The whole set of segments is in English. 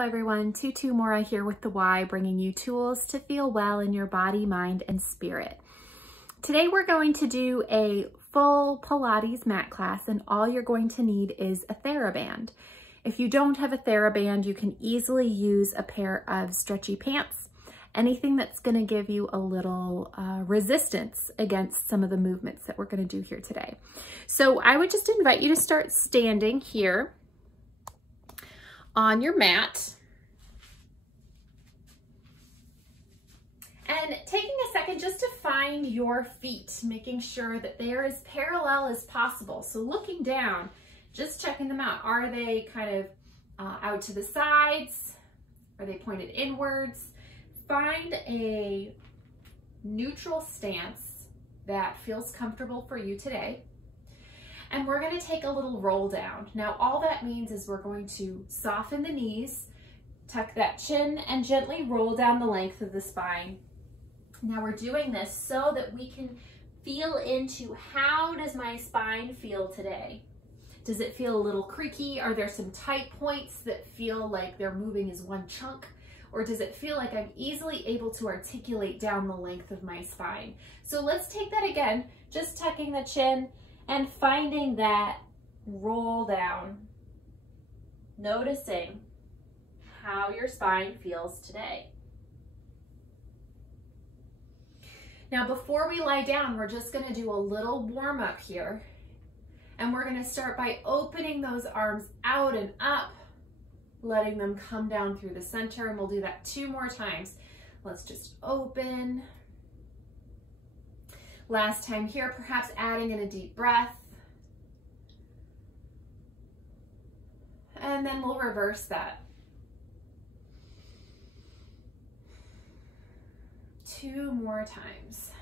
Hello everyone, Tutu Mora here with The Why, bringing you tools to feel well in your body, mind, and spirit. Today we're going to do a full Pilates mat class, and all you're going to need is a TheraBand. If you don't have a TheraBand, you can easily use a pair of stretchy pants, anything that's going to give you a little resistance against some of the movements that we're going to do here today. So I would just invite you to start standing here on your mat and taking a second just to find your feet, making sure that they're as parallel as possible. So looking down, just checking them out. Are they kind of out to the sides? Are they pointed inwards? Find a neutral stance that feels comfortable for you today. And we're going to take a little roll down. Now, all that means is we're going to soften the knees, tuck that chin, and gently roll down the length of the spine. Now, we're doing this so that we can feel into how does my spine feel today? Does it feel a little creaky? Are there some tight points that feel like they're moving as one chunk? Or does it feel like I'm easily able to articulate down the length of my spine? So let's take that again, just tucking the chin and finding that roll down, noticing how your spine feels today. Now, before we lie down, we're just going to do a little warm up here. And we're going to start by opening those arms out and up, letting them come down through the center. And we'll do that 2 more times. Let's just open. Last time here, perhaps adding in a deep breath. And then we'll reverse that. 2 more times.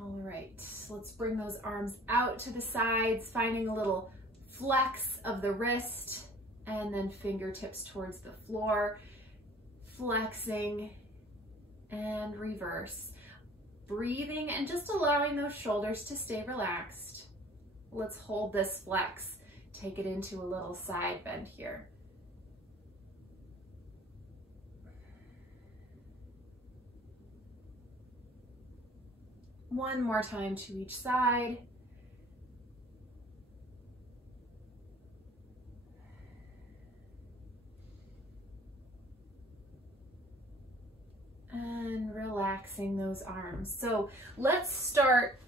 All right, let's bring those arms out to the sides, finding a little flex of the wrist, and then fingertips towards the floor, flexing and reverse. Breathing and just allowing those shoulders to stay relaxed. Let's hold this flex, take it into a little side bend here. One more time to each side. And relaxing those arms. So let's start,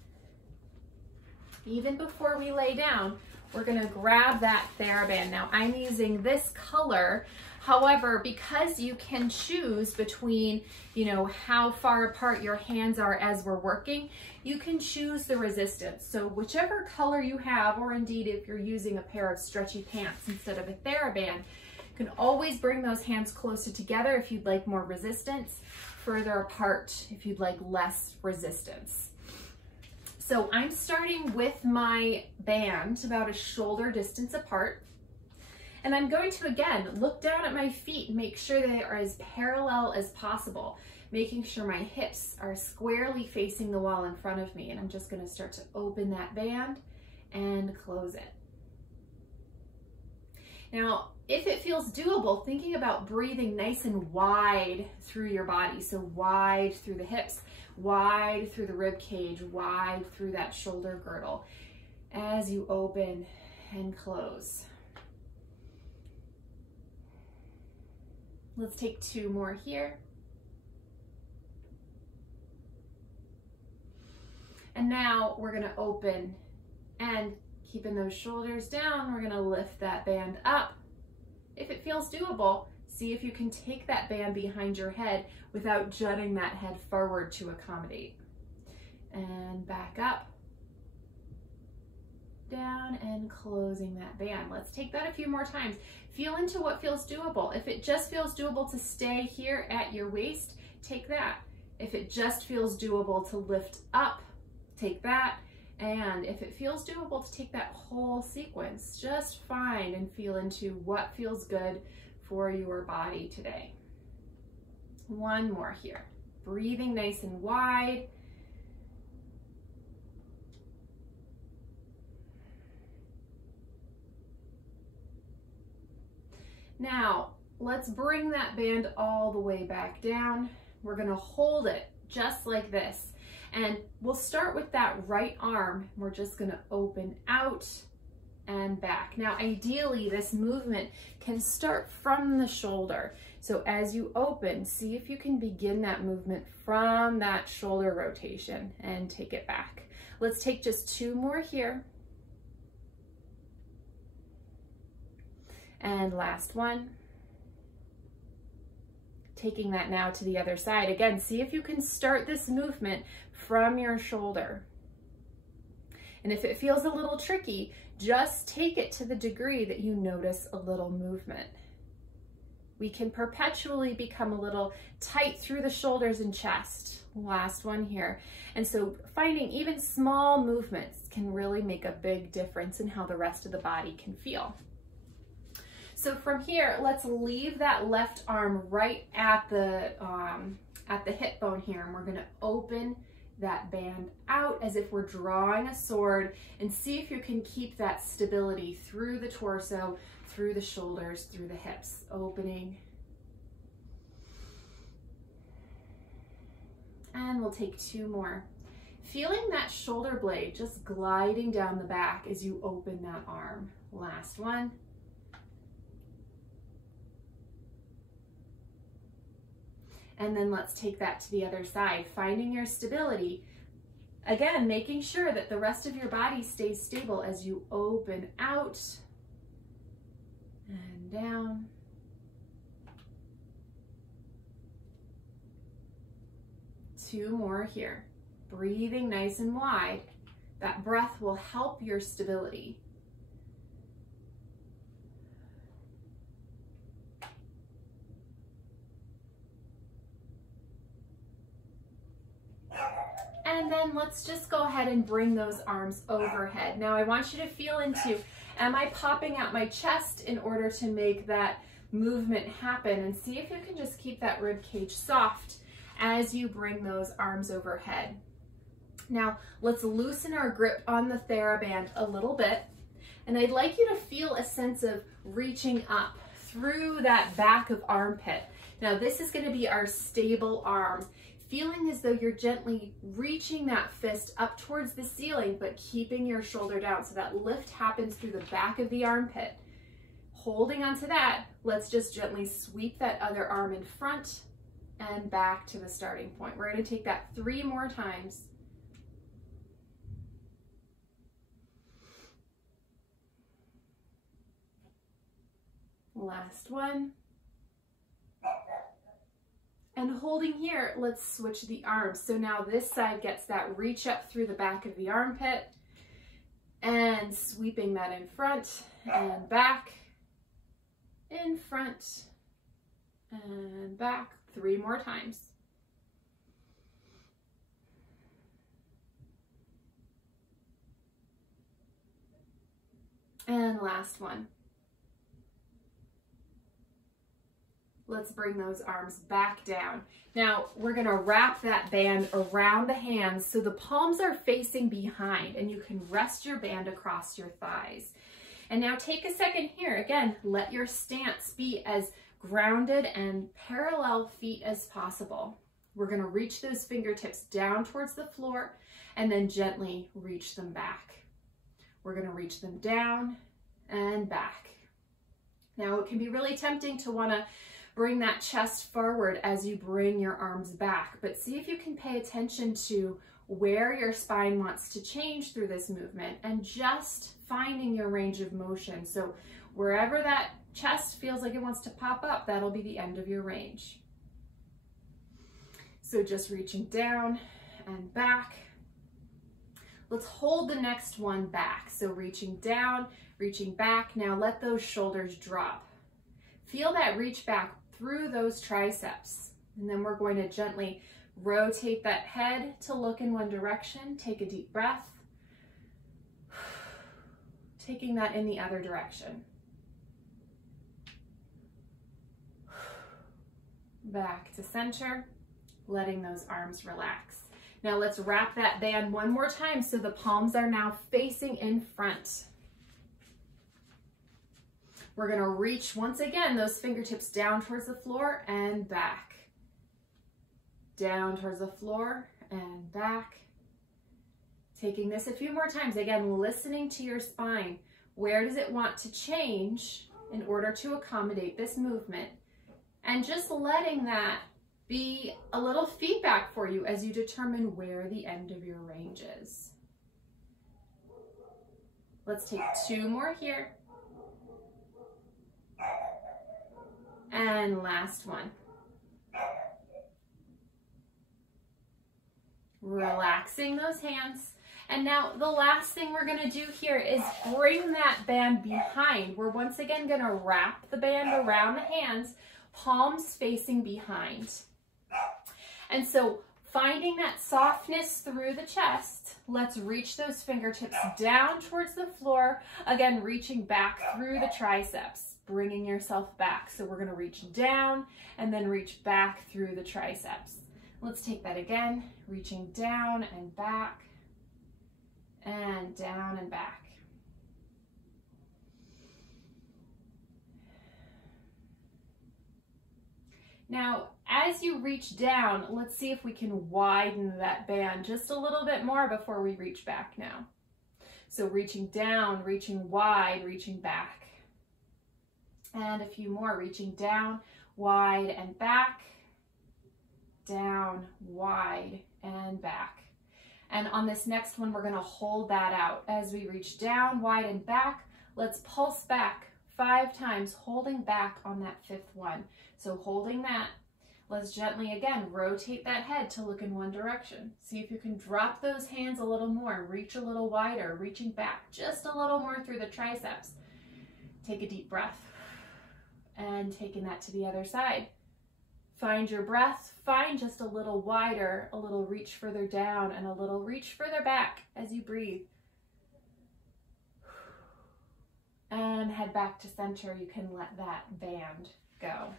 even before we lay down, we're gonna grab that TheraBand. Now I'm using this color. However, because you can choose between, how far apart your hands are as we're working, you can choose the resistance. So whichever color you have, or indeed if you're using a pair of stretchy pants instead of a TheraBand, you can always bring those hands closer together if you'd like more resistance, further apart if you'd like less resistance. So I'm starting with my band about a shoulder distance apart. And I'm going to, again, look down at my feet and make sure they are as parallel as possible, making sure my hips are squarely facing the wall in front of me. And I'm just going to start to open that band and close it. Now, if it feels doable, thinking about breathing nice and wide through your body. So wide through the hips, wide through the rib cage, wide through that shoulder girdle as you open and close. Let's take 2 more here. And now we're gonna open, and keeping those shoulders down, we're gonna lift that band up. If it feels doable, see if you can take that band behind your head without jutting that head forward to accommodate. And back up, down, and closing that band. Let's take that a few more times. Feel into what feels doable. If it just feels doable to stay here at your waist, take that. If it just feels doable to lift up, take that. And if it feels doable to take that whole sequence, just find and feel into what feels good for your body today. 1 more here. breathing nice and wide. Now, let's bring that band all the way back down. We're gonna hold it just like this. And we'll start with that right arm. We're just gonna open out and back. Now, ideally, this movement can start from the shoulder. So as you open, see if you can begin that movement from that shoulder rotation and take it back. Let's take just 2 more here. And last one. Taking that now to the other side. Again, see if you can start this movement from your shoulder. And if it feels a little tricky, just take it to the degree that you notice a little movement. We can perpetually become a little tight through the shoulders and chest. Last one here. And so finding even small movements can really make a big difference in how the rest of the body can feel. So from here, let's leave that left arm right at the hip bone here, and we're gonna open that band out as if we're drawing a sword, and see if you can keep that stability through the torso, through the shoulders, through the hips, opening. And we'll take 2 more. Feeling that shoulder blade just gliding down the back as you open that arm. Last one. And then let's take that to the other side, finding your stability. Again, making sure that the rest of your body stays stable as you open out and down. Two more here. Breathing nice and wide. That breath will help your stability. And then let's just go ahead and bring those arms overhead. Now I want you to feel into, am I popping out my chest in order to make that movement happen? And see if you can just keep that rib cage soft as you bring those arms overhead. Now let's loosen our grip on the TheraBand a little bit. And I'd like you to feel a sense of reaching up through that back of armpit. Now this is going to be our stable arm. Feeling as though you're gently reaching that fist up towards the ceiling, but keeping your shoulder down so that lift happens through the back of the armpit. Holding onto that, let's just gently sweep that other arm in front and back to the starting point. We're going to take that 3 more times. Last one. And holding here, let's switch the arms. So now this side gets that reach up through the back of the armpit and sweeping that in front and back, in front and back. 3 more times. And last one. Let's bring those arms back down. Now we're gonna wrap that band around the hands so the palms are facing behind and you can rest your band across your thighs. And now take a second here. Again, let your stance be as grounded and parallel feet as possible. We're gonna reach those fingertips down towards the floor and then gently reach them back. We're gonna reach them down and back. Now it can be really tempting to wanna bring that chest forward as you bring your arms back, but see if you can pay attention to where your spine wants to change through this movement and just finding your range of motion. So wherever that chest feels like it wants to pop up, that'll be the end of your range. So just reaching down and back. Let's hold the next one back. So reaching down, reaching back. Now let those shoulders drop. Feel that reach back through those triceps. And then we're going to gently rotate that head to look in one direction. Take a deep breath. Taking that in the other direction. Back to center. letting those arms relax. Now let's wrap that band one more time so the palms are now facing in front. We're gonna reach once again those fingertips down towards the floor and back. Down towards the floor and back. Taking this a few more times, again, listening to your spine. Where does it want to change in order to accommodate this movement? And just letting that be a little feedback for you as you determine where the end of your range is. Let's take 2 more here. And last one. Relaxing those hands. And now the last thing we're gonna do here is bring that band behind. We're once again gonna wrap the band around the hands, palms facing behind. And so finding that softness through the chest, let's reach those fingertips down towards the floor. Again, reaching back through the triceps, bringing yourself back. So we're gonna reach down and then reach back through the triceps. Let's take that again, reaching down and back, and down and back. Now, as you reach down, let's see if we can widen that band just a little bit more before we reach back now. So reaching down, reaching wide, reaching back. And a few more, reaching down, wide, and back. Down, wide, and back. And on this next one, we're gonna hold that out. As we reach down, wide, and back, let's pulse back 5 times, holding back on that 5th one. So holding that, let's gently, again, rotate that head to look in one direction. See if you can drop those hands a little more, reach a little wider, reaching back just a little more through the triceps. Take a deep breath, and taking that to the other side. Find your breath, find just a little wider, a little reach further down, and a little reach further back as you breathe. And head back to center. You can let that band go.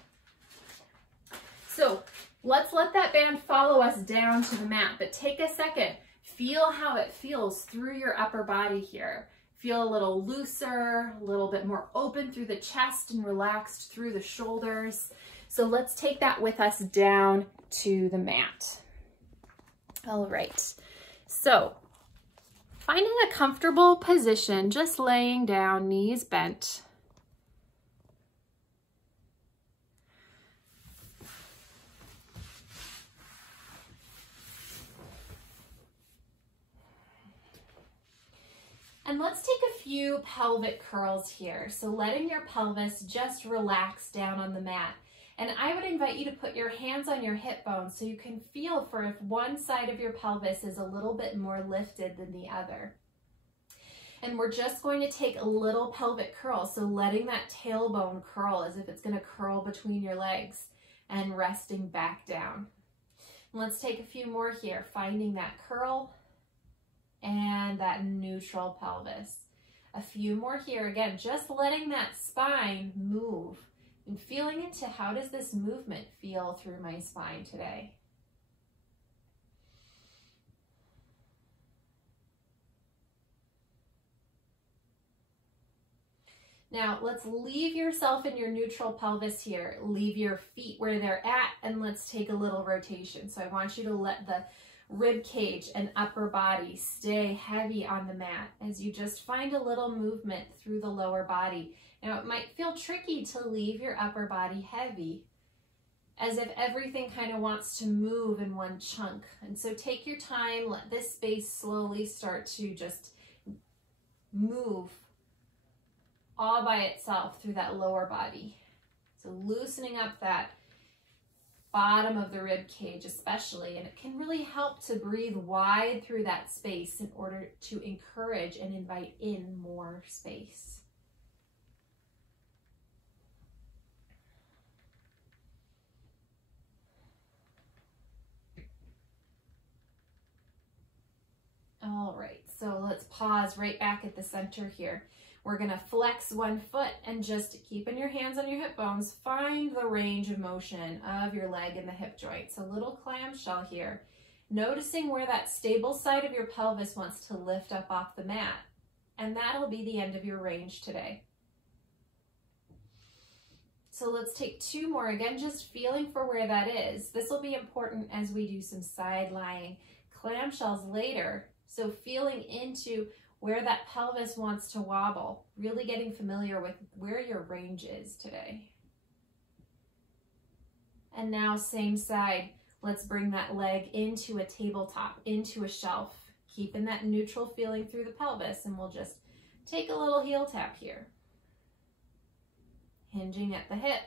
So let's let that band follow us down to the mat, but take a second. Feel how it feels through your upper body here. Feel a little looser, a little bit more open through the chest and relaxed through the shoulders. So let's take that with us down to the mat. All right, so finding a comfortable position, just laying down, knees bent. And let's take a few pelvic curls here. So letting your pelvis just relax down on the mat. And I would invite you to put your hands on your hip bones so you can feel for if one side of your pelvis is a little bit more lifted than the other. And we're just going to take a little pelvic curl. So letting that tailbone curl as if it's going to curl between your legs and resting back down. And let's take a few more here, finding that curl and that neutral pelvis. A few more here. Again, just letting that spine move. And feeling into how does this movement feel through my spine today? Now let's leave yourself in your neutral pelvis here. Leave your feet where they're at and let's take a little rotation. So I want you to let the rib cage and upper body stay heavy on the mat as you just find a little movement through the lower body. Now, it might feel tricky to leave your upper body heavy, as if everything kind of wants to move in one chunk. And so take your time, let this space slowly start to just move all by itself through that lower body. So loosening up that bottom of the rib cage especially, and it can really help to breathe wide through that space in order to encourage and invite in more space. All right, so let's pause right back at the center here. We're gonna flex one foot and just keeping your hands on your hip bones, find the range of motion of your leg and the hip joint. So little clamshell here. Noticing where that stable side of your pelvis wants to lift up off the mat. And that'll be the end of your range today. So let's take 2 more. Again, just feeling for where that is. This will be important as we do some side lying clamshells later. So feeling into where that pelvis wants to wobble, really getting familiar with where your range is today. And now same side, let's bring that leg into a tabletop, into a shelf, keeping that neutral feeling through the pelvis, and we'll just take a little heel tap here. Hinging at the hip,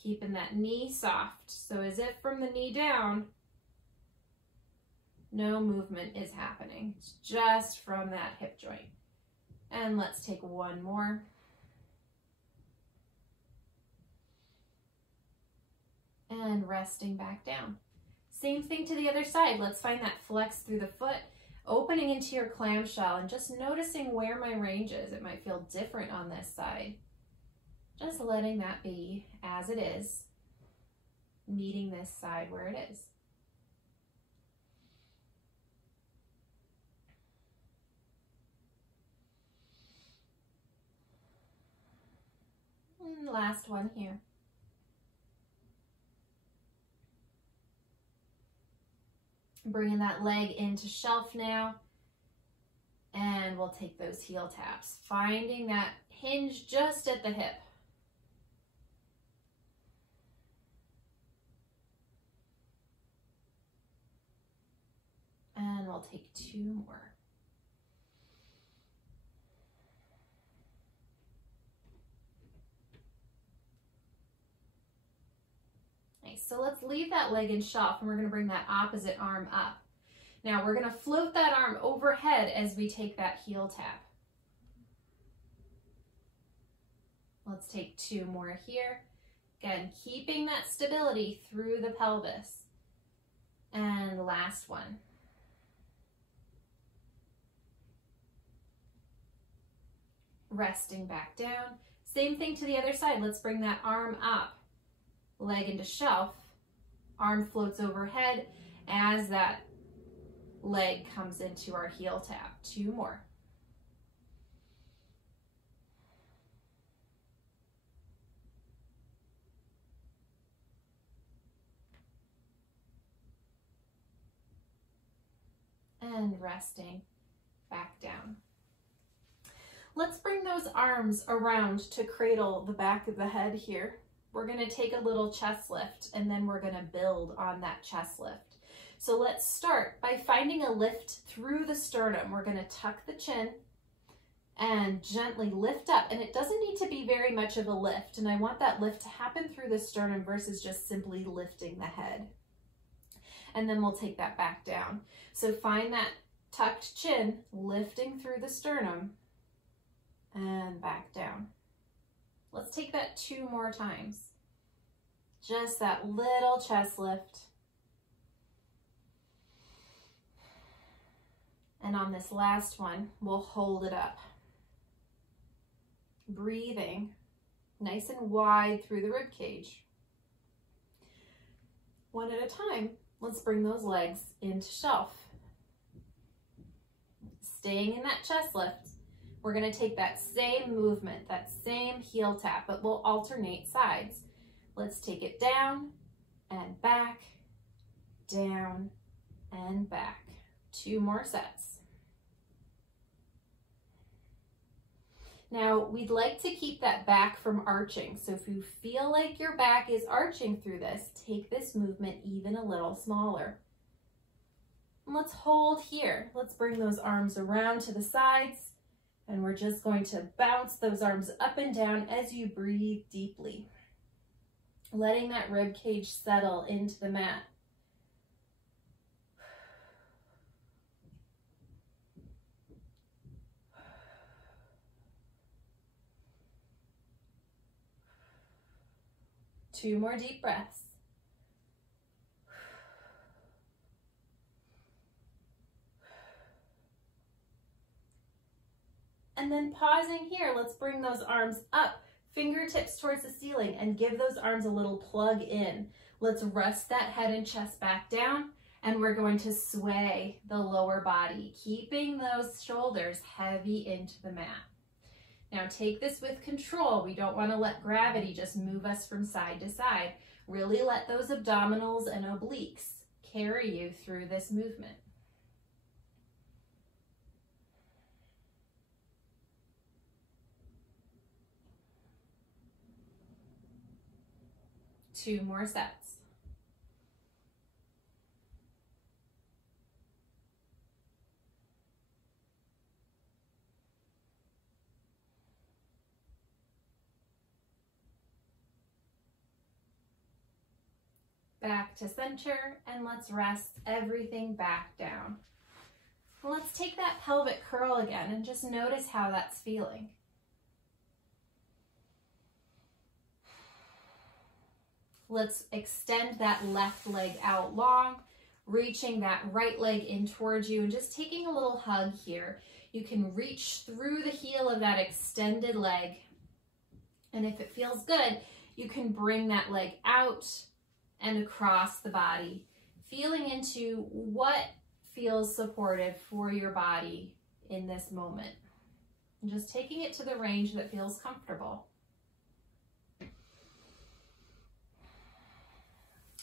keeping that knee soft. So as if from the knee down, no movement is happening. It's just from that hip joint. And let's take 1 more. And resting back down. Same thing to the other side. Let's find that flex through the foot, opening into your clamshell and just noticing where my range is. It might feel different on this side. Just letting that be as it is, meeting this side where it is. And last one here. Bringing that leg into shelf now. And we'll take those heel taps, finding that hinge just at the hip. And we'll take 2 more. Nice, so let's leave that leg in shelf and we're gonna bring that opposite arm up. Now we're gonna float that arm overhead as we take that heel tap. Let's take 2 more here. Again, keeping that stability through the pelvis. And last one. Resting back down. Same thing to the other side. Let's bring that arm up, leg into shelf, arm floats overhead as that leg comes into our heel tap. 2 more. And resting back down. Let's bring those arms around to cradle the back of the head here. We're going to take a little chest lift and then we're going to build on that chest lift. So let's start by finding a lift through the sternum. We're going to tuck the chin and gently lift up. And it doesn't need to be very much of a lift. And I want that lift to happen through the sternum versus just simply lifting the head. And then we'll take that back down. So find that tucked chin, lifting through the sternum and back down. Let's take that 2 more times. Just that little chest lift. And on this last one, we'll hold it up. Breathing nice and wide through the rib cage. 1 at a time. Let's bring those legs into shelf. Staying in that chest lift, we're going to take that same movement, that same heel tap, but we'll alternate sides. Let's take it down and back, down and back. 2 more sets. Now, we'd like to keep that back from arching. So if you feel like your back is arching through this, take this movement even a little smaller. And let's hold here. Let's bring those arms around to the sides. And we're just going to bounce those arms up and down as you breathe deeply. Letting that rib cage settle into the mat. Two more deep breaths. And then pausing here, let's bring those arms up, fingertips towards the ceiling, and give those arms a little plug in. Let's rest that head and chest back down, and we're going to sway the lower body, keeping those shoulders heavy into the mat. Now take this with control. We don't want to let gravity just move us from side to side. Really let those abdominals and obliques carry you through this movement. Two more sets. Back to center, and let's rest everything back down. Let's take that pelvic curl again and just notice how that's feeling. Let's extend that left leg out long, reaching that right leg in towards you and just taking a little hug here. You can reach through the heel of that extended leg, and if it feels good, you can bring that leg out and across the body, feeling into what feels supportive for your body in this moment. And just taking it to the range that feels comfortable.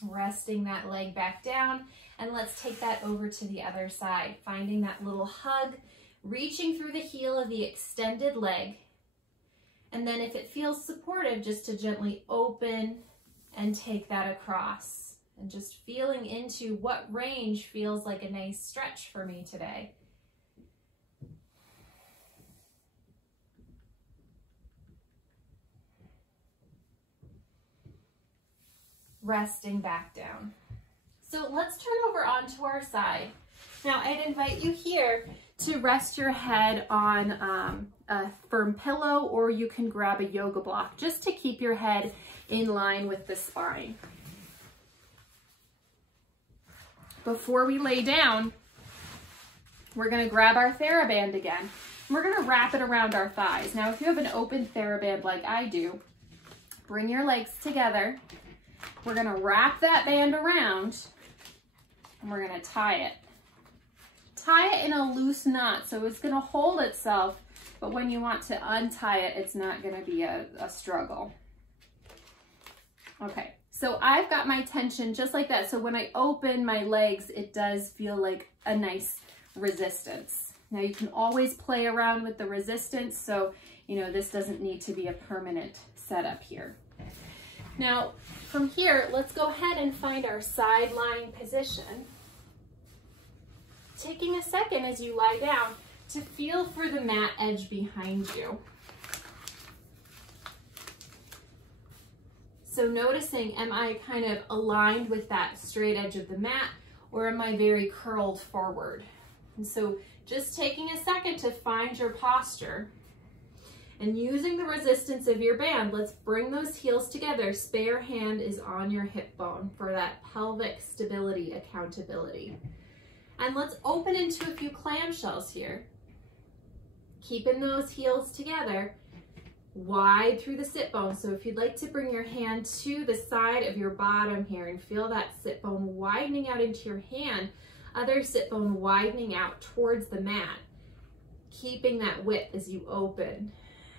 Resting that leg back down, and let's take that over to the other side, finding that little hug, reaching through the heel of the extended leg. And then if it feels supportive, just to gently open and take that across, and just feeling into what range feels like a nice stretch for me today. Resting back down. So let's turn over onto our side. Now I'd invite you here to rest your head on a firm pillow, or you can grab a yoga block just to keep your head in line with the spine. Before we lay down, we're going to grab our TheraBand again. We're going to wrap it around our thighs. Now if you have an open TheraBand like I do, bring your legs together. We're going to wrap that band around, and we're going to tie it. Tie it in a loose knot, so it's going to hold itself, but when you want to untie it, it's not going to be a struggle. Okay, so I've got my tension just like that. So when I open my legs, it does feel like a nice resistance. Now you can always play around with the resistance, so you know this doesn't need to be a permanent setup here. Now from here, let's go ahead and find our side lying position. Taking a second as you lie down to feel for the mat edge behind you. So noticing, am I kind of aligned with that straight edge of the mat, or am I very curled forward? And so just taking a second to find your posture, and using the resistance of your band, let's bring those heels together. Spare hand is on your hip bone for that pelvic stability, accountability. And let's open into a few clam shells here. Keeping those heels together, wide through the sit bone. So if you'd like to bring your hand to the side of your bottom here and feel that sit bone widening out into your hand, other sit bone widening out towards the mat, keeping that width as you open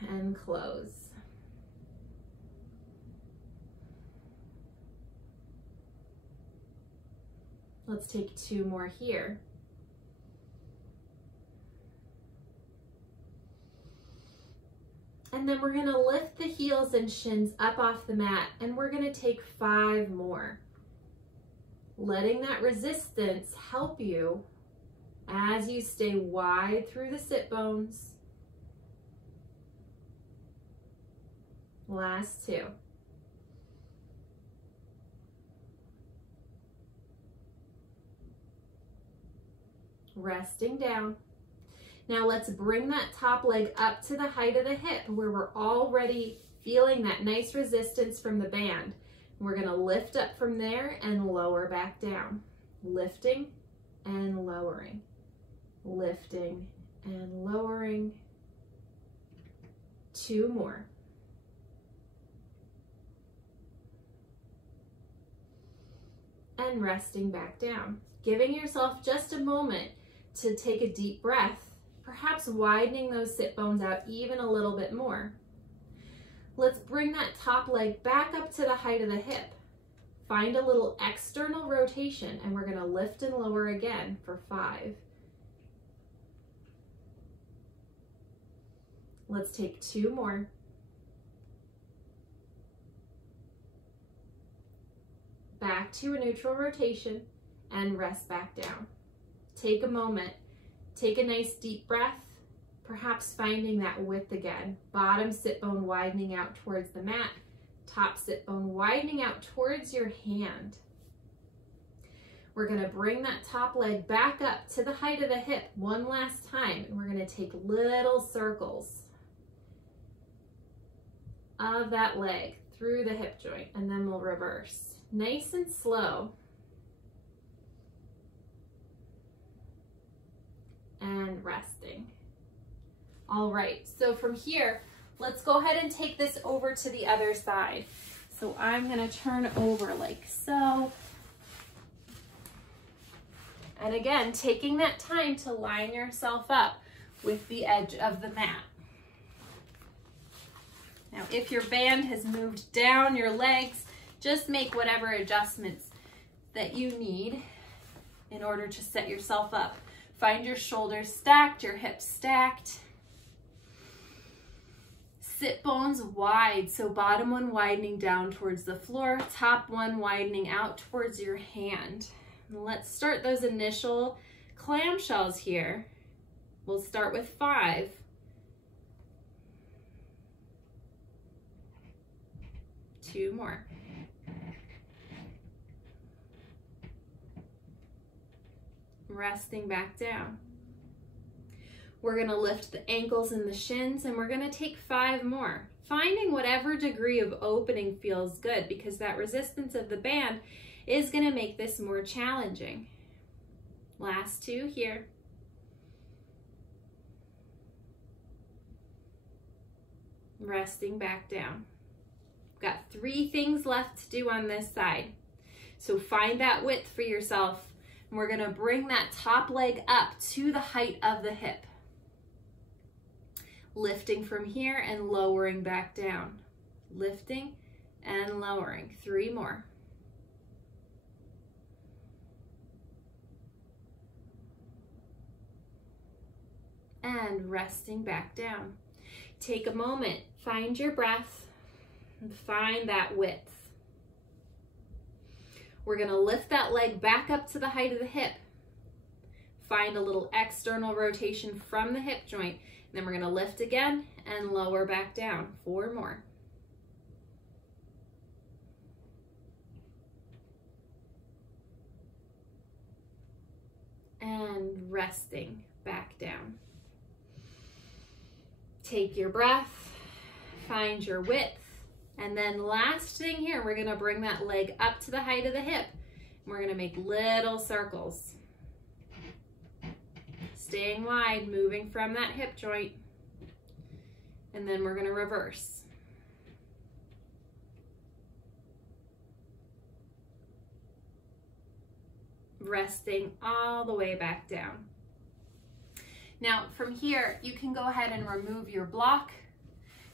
and close. Let's take two more here. And then we're going to lift the heels and shins up off the mat, and we're going to take 5 more. Letting that resistance help you as you stay wide through the sit bones. Last 2. Resting down. Now let's bring that top leg up to the height of the hip where we're already feeling that nice resistance from the band. We're going to lift up from there and lower back down. Lifting and lowering. Lifting and lowering. 2 more. And resting back down. Giving yourself just a moment to take a deep breath, perhaps widening those sit bones out even a little bit more. Let's bring that top leg back up to the height of the hip. Find a little external rotation, and we're going to lift and lower again for 5. Let's take 2 more. Back to a neutral rotation and rest back down. Take a moment, take a nice deep breath, perhaps finding that width again. Bottom sit bone widening out towards the mat, top sit bone widening out towards your hand. We're going to bring that top leg back up to the height of the hip one last time, and we're going to take little circles of that leg through the hip joint, and then we'll reverse. Nice and slow. And resting. All right, so from here, let's go ahead and take this over to the other side. So I'm gonna turn over like so. And again, taking that time to line yourself up with the edge of the mat. Now, if your band has moved down your legs, just make whatever adjustments that you need in order to set yourself up. Find your shoulders stacked, your hips stacked. Sit bones wide, so bottom one widening down towards the floor, top one widening out towards your hand. And let's start those initial clam shells here. We'll start with 5. Two more. Resting back down. We're going to lift the ankles and the shins, and we're going to take 5 more. Finding whatever degree of opening feels good, because that resistance of the band is going to make this more challenging. Last 2 here. Resting back down. We've got 3 things left to do on this side. So find that width for yourself. And we're going to bring that top leg up to the height of the hip. Lifting from here and lowering back down. Lifting and lowering. 3 more. And resting back down. Take a moment, find your breath, and find that width. We're going to lift that leg back up to the height of the hip. Find a little external rotation from the hip joint. And then we're going to lift again and lower back down. 4 more. And resting back down. Take your breath, find your width, and then last thing here, we're going to bring that leg up to the height of the hip. And we're going to make little circles. Staying wide, moving from that hip joint, and then we're going to reverse. Resting all the way back down. Now from here, you can go ahead and remove your block.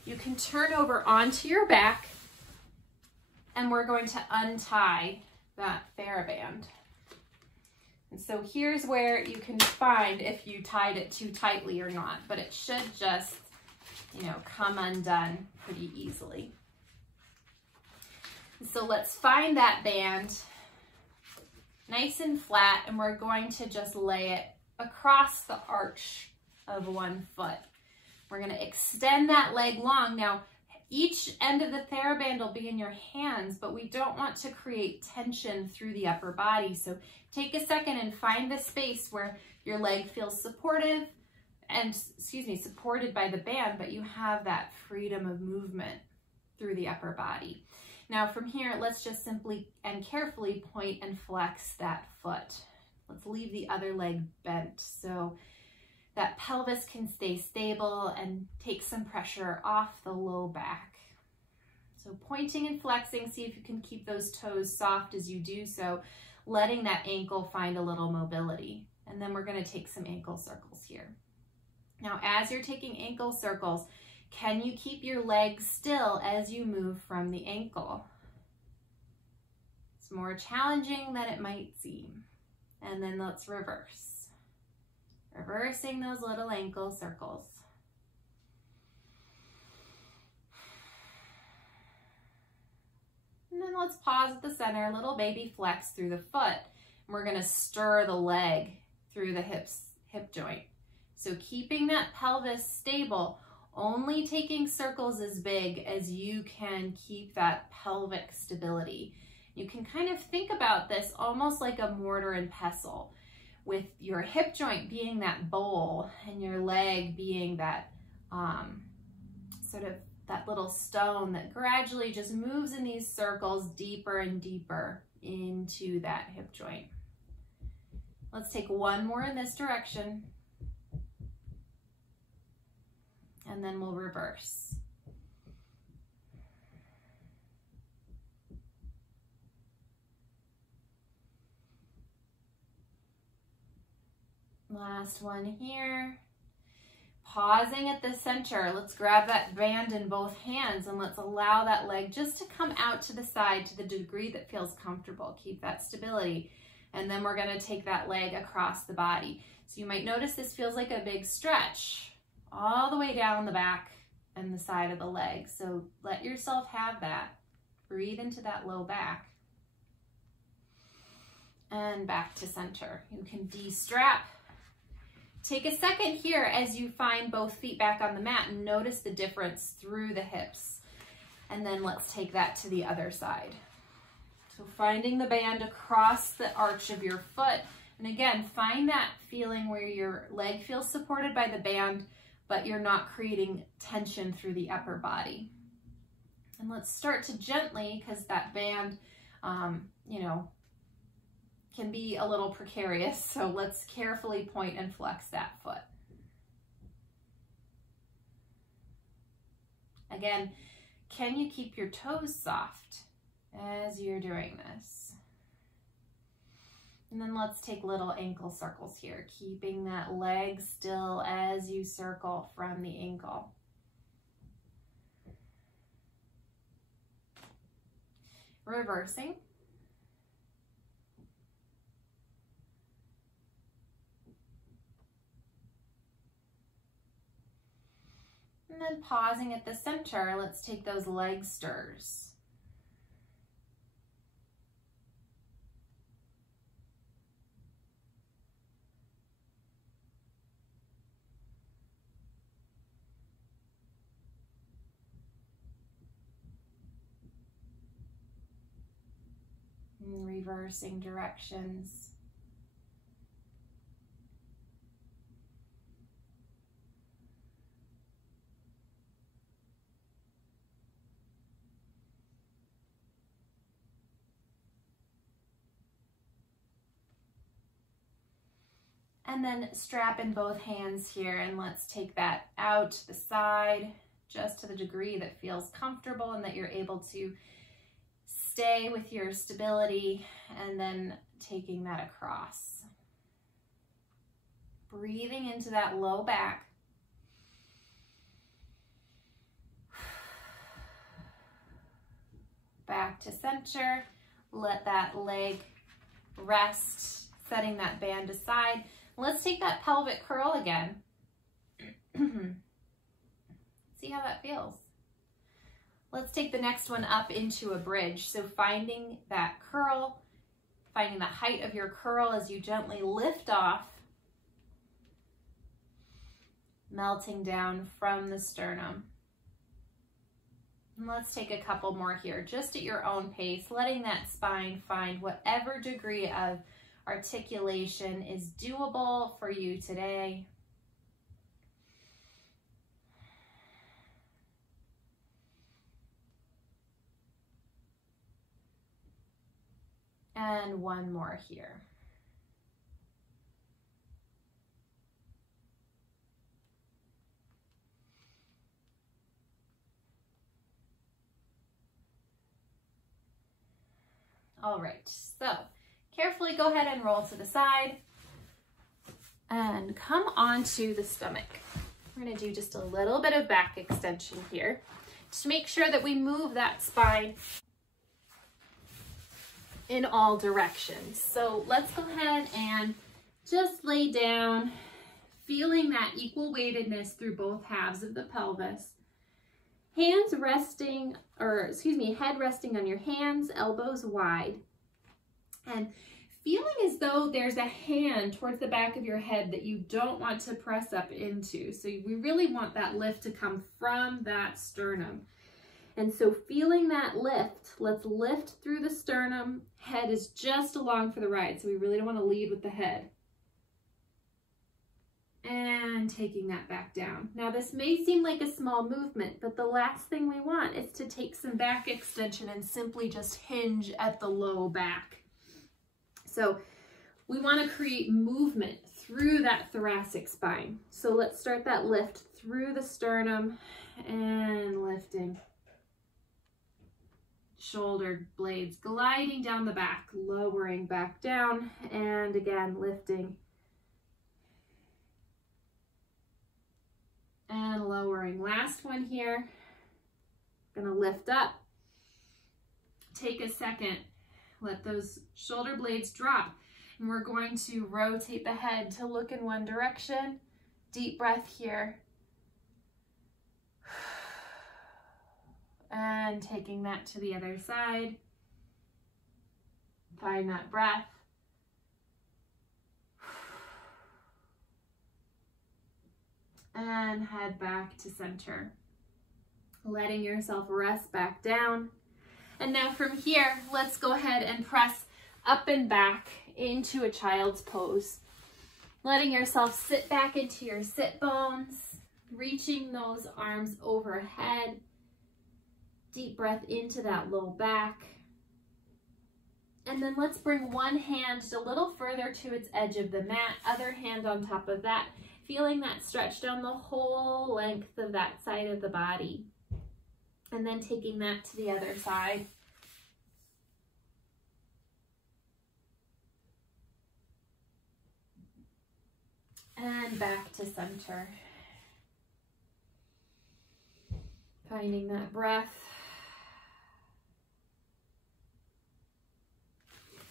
You can turn over onto your back, and we're going to untie that TheraBand. And so here's where you can find if you tied it too tightly or not, but it should just, come undone pretty easily. So let's find that band nice and flat, and we're going to just lay it across the arch of one foot. We're going to extend that leg long. Now, each end of the TheraBand will be in your hands, but we don't want to create tension through the upper body. So take a second and find the space where your leg feels supported and, supported by the band, but you have that freedom of movement through the upper body. Now from here, let's just simply and carefully point and flex that foot. Let's leave the other leg bent. So that pelvis can stay stable and take some pressure off the low back. So pointing and flexing, see if you can keep those toes soft as you do so, letting that ankle find a little mobility. And then we're going to take some ankle circles here. Now, as you're taking ankle circles, can you keep your legs still as you move from the ankle? It's more challenging than it might seem. And then let's reverse. Reversing those little ankle circles. And then let's pause at the center, little baby flex through the foot. And we're gonna stir the leg through the hip joint. So keeping that pelvis stable, only taking circles as big as you can keep that pelvic stability. You can kind of think about this almost like a mortar and pestle, with your hip joint being that bowl and your leg being that sort of that little stone that gradually just moves in these circles deeper and deeper into that hip joint. Let's take one more in this direction. And then we'll reverse. Last one here. Pausing at the center, let's grab that band in both hands and let's allow that leg just to come out to the side to the degree that feels comfortable. Keep that stability. And then we're going to take that leg across the body. So you might notice this feels like a big stretch all the way down the back and the side of the leg. So let yourself have that. Breathe into that low back. And back to center. You can de-strap. Take a second here as you find both feet back on the mat and notice the difference through the hips. And then let's take that to the other side. So finding the band across the arch of your foot. And again, find that feeling where your leg feels supported by the band, but you're not creating tension through the upper body. And let's start to gently, because that band, can be a little precarious. So let's carefully point and flex that foot. Again, can you keep your toes soft as you're doing this? And then let's take little ankle circles here, keeping that leg still as you circle from the ankle. Reversing. And then pausing at the center, let's take those leg stirs. And reversing directions. And then strap in both hands here and let's take that out to the side, just to the degree that feels comfortable and that you're able to stay with your stability, and then taking that across. Breathing into that low back. Back to center. Let that leg rest, setting that band aside. Let's take that pelvic curl again. See how that feels. Let's take the next one up into a bridge. So finding that curl, finding the height of your curl as you gently lift off, melting down from the sternum. And let's take a couple more here, just at your own pace, letting that spine find whatever degree of articulation is doable for you today. And one more here. All right, so carefully go ahead and roll to the side and come onto the stomach. We're gonna do just a little bit of back extension here to make sure that we move that spine in all directions. So let's go ahead and just lay down, feeling that equal weightedness through both halves of the pelvis. Hands resting, head resting on your hands, elbows wide. And feeling as though there's a hand towards the back of your head that you don't want to press up into. So we really want that lift to come from that sternum. And so feeling that lift, let's lift through the sternum. Head is just along for the ride, so we really don't want to lead with the head. And taking that back down. Now this may seem like a small movement, but the last thing we want is to take some back extension and simply just hinge at the low back. So we want to create movement through that thoracic spine. So let's start that lift through the sternum and lifting. Shoulder blades gliding down the back, lowering back down, and again lifting and lowering. Last one here. Gonna lift up. Take a second. Let those shoulder blades drop. And we're going to rotate the head to look in one direction. Deep breath here. And taking that to the other side. Find that breath. And head back to center. Letting yourself rest back down. And now from here, let's go ahead and press up and back into a child's pose. Letting yourself sit back into your sit bones, reaching those arms overhead. Deep breath into that low back. And then let's bring one hand a little further to its edge of the mat, other hand on top of that, feeling that stretch down the whole length of that side of the body. And then taking that to the other side. And back to center. Finding that breath.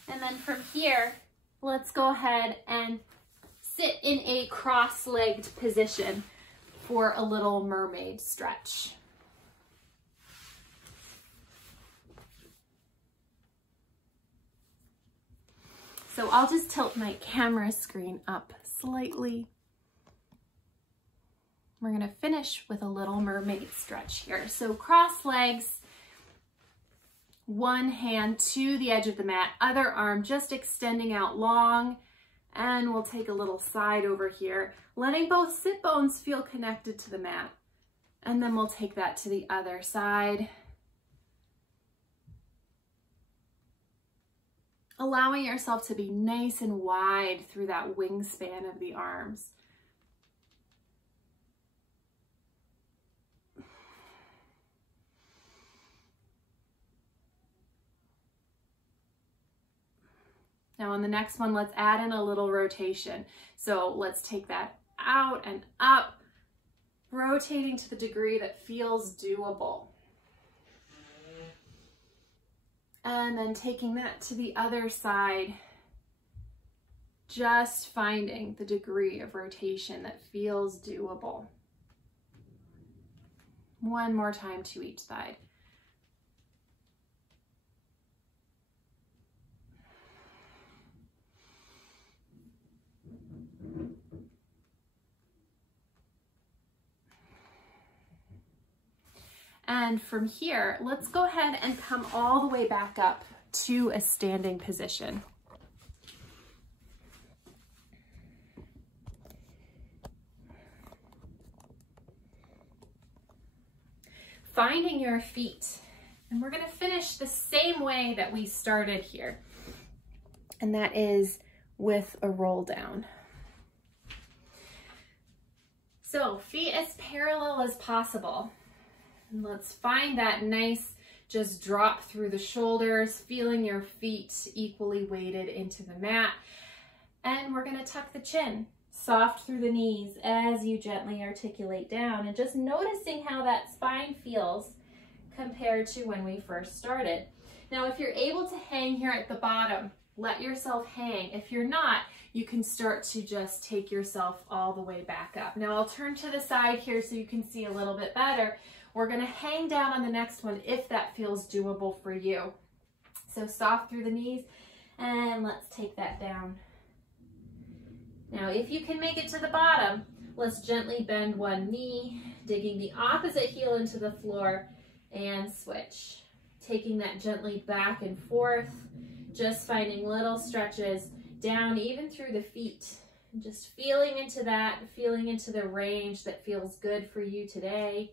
And then from here, let's go ahead and sit in a cross-legged position for a little mermaid stretch. So I'll just tilt my camera screen up slightly. We're gonna finish with a little mermaid stretch here. So cross legs, one hand to the edge of the mat, other arm just extending out long, and we'll take a little side over here, letting both sit bones feel connected to the mat. And then we'll take that to the other side. Allowing yourself to be nice and wide through that wingspan of the arms. Now on the next one, let's add in a little rotation. So let's take that out and up, rotating to the degree that feels doable. And then taking that to the other side, just finding the degree of rotation that feels doable. One more time to each side. And from here, let's go ahead and come all the way back up to a standing position. Finding your feet. And we're going to finish the same way that we started here. And that is with a roll down. So feet as parallel as possible. And let's find that nice Just drop through the shoulders, feeling your feet equally weighted into the mat. And we're gonna tuck the chin, soft through the knees as you gently articulate down, and just noticing how that spine feels compared to when we first started. Now, if you're able to hang here at the bottom, let yourself hang. If you're not, you can start to just take yourself all the way back up. Now, I'll turn to the side here so you can see a little bit better. We're gonna hang down on the next one if that feels doable for you. So soft through the knees, and let's take that down. Now, if you can make it to the bottom, let's gently bend one knee, digging the opposite heel into the floor, and switch. Taking that gently back and forth, just finding little stretches down even through the feet. And just feeling into that, feeling into the range that feels good for you today.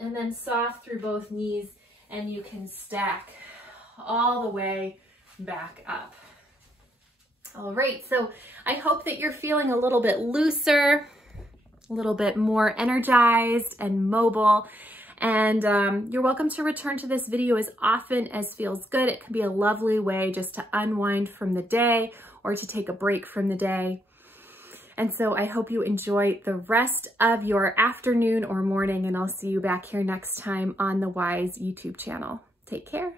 And then soft through both knees, and you can stack all the way back up. All right, so I hope that you're feeling a little bit looser, a little bit more energized and mobile. And you're welcome to return to this video as often as feels good. It can be a lovely way just to unwind from the day or to take a break from the day. And so I hope you enjoy the rest of your afternoon or morning, and I'll see you back here next time on the Wise YouTube channel. Take care.